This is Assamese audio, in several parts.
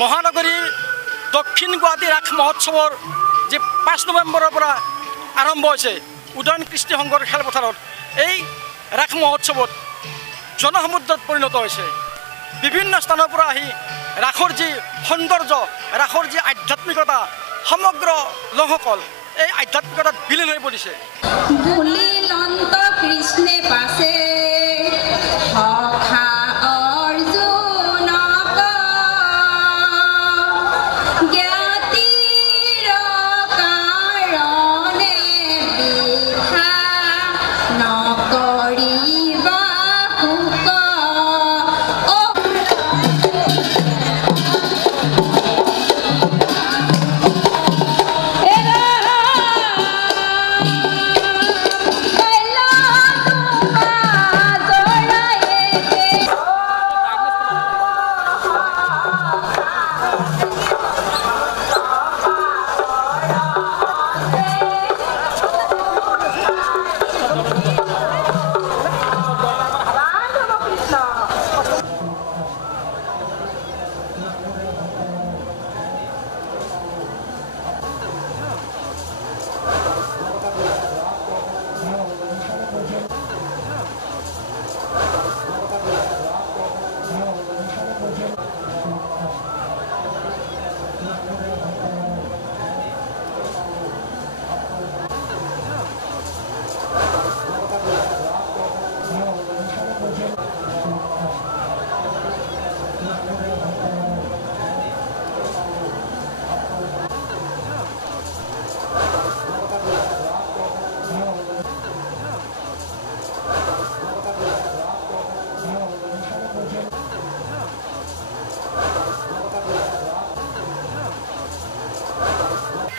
মহানগৰীৰ দক্ষিণ গুৱাহাটী ৰাস মহোৎসৱৰ যি 5 নৱেম্বৰৰ পৰা আৰম্ভ হৈছে উদয়ন কৃষ্টি সংঘৰ খেলপথাৰত এই ৰাস মহোৎসৱত জনসমুদ্ৰত পৰিণত হৈছে। বিভিন্ন স্থানৰ পৰা আহি ৰাসৰ যি সৌন্দৰ্য, ৰাসৰ যি আধ্যাত্মিকতা, সমগ্ৰ লোকসকল এই আধ্যাত্মিকতাত বিলীন হৈ পৰিছে। কৃষ্ণে পাছে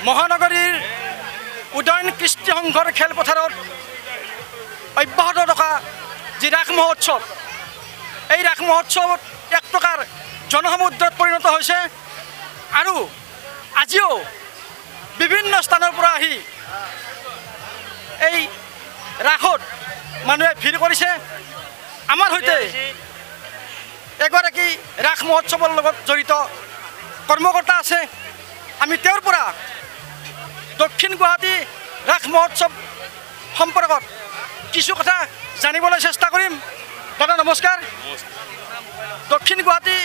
মহানগৰীৰ উদয়ন কৃষ্টি সংঘৰ খেলপথাৰত অব্যাহত থকা যি ৰাস মহোৎসৱ, এই ৰাস মহোৎসৱত এক প্ৰকাৰ জনসমুদ্ৰত পৰিণত হৈছে আৰু আজিও বিভিন্ন স্থানৰ পৰা আহি এই ৰাসত মানুহে ভিৰ কৰিছে। আমাৰ সৈতে এগৰাকী ৰাস মহোৎসৱৰ লগত জড়িত কৰ্মকৰ্তা আছে। আমি তেওঁৰ পৰা দক্ষিণ গুৱাহাটী ৰাস মহোৎসৱ সম্পৰ্কত কিছু কথা জানিবলৈ চেষ্টা কৰিম। দাদা নমস্কাৰ। দক্ষিণ গুৱাহাটী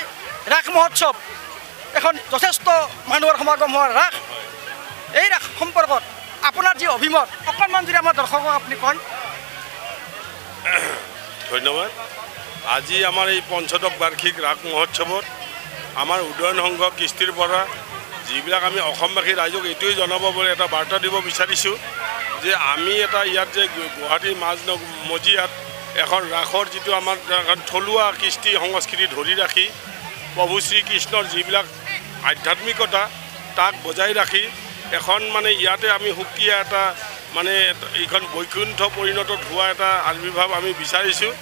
ৰাস মহোৎসৱ এখন যথেষ্ট মানুহৰ সমাগম হোৱাৰ ৰাস। এই ৰাস সম্পৰ্কত আপোনাৰ যি অভিমত অকণমান যদি আমাৰ দৰ্শকক আপুনি কয়। ধন্যবাদ। আজি আমাৰ এই পঞ্চদশ বাৰ্ষিক ৰাস মহোৎসৱত আমাৰ উদয়ন সংঘ কৃষ্টিৰ পৰা যিবিলাক আমি অসমবাসী ৰাইজক এইটোৱে জনাব বুলি এটা বাৰ্তা দিব বিচাৰিছোঁ যে আমি এটা ইয়াত যে গুৱাহাটীৰ মজিয়াত এখন ৰাসৰ যিটো আমাৰ এখন থলুৱা কৃষ্টি সংস্কৃতি ধৰি ৰাখি প্ৰভু শ্ৰীকৃষ্ণৰ যিবিলাক আধ্যাত্মিকতা তাক বজাই ৰাখি এখন মানে ইয়াতে আমি সুকীয়া এটা মানে এইখন বৈকুণ্ঠ পৰিণত হোৱা এটা আবিৰ্ভাৱ আমি বিচাৰিছোঁ।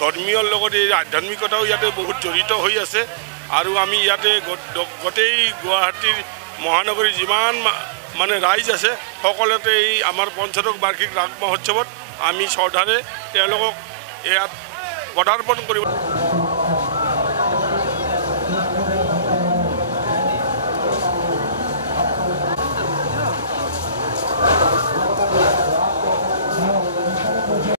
ধৰ্মীয়ৰ লগতে এই আধ্যাত্মিকতাও ইয়াতে বহুত জড়িত হৈ আছে আৰু আমি ইয়াতে গোটেই গুৱাহাটীৰ মহানগৰীৰ যিমান মানে ৰাইজ আছে সকলোতে এই আমাৰ পঞ্চদশ বাৰ্ষিক ৰাস মহোৎসৱত আমি শ্ৰদ্ধাৰে তেওঁলোকক ইয়াত পদাৰ্পণ কৰিব।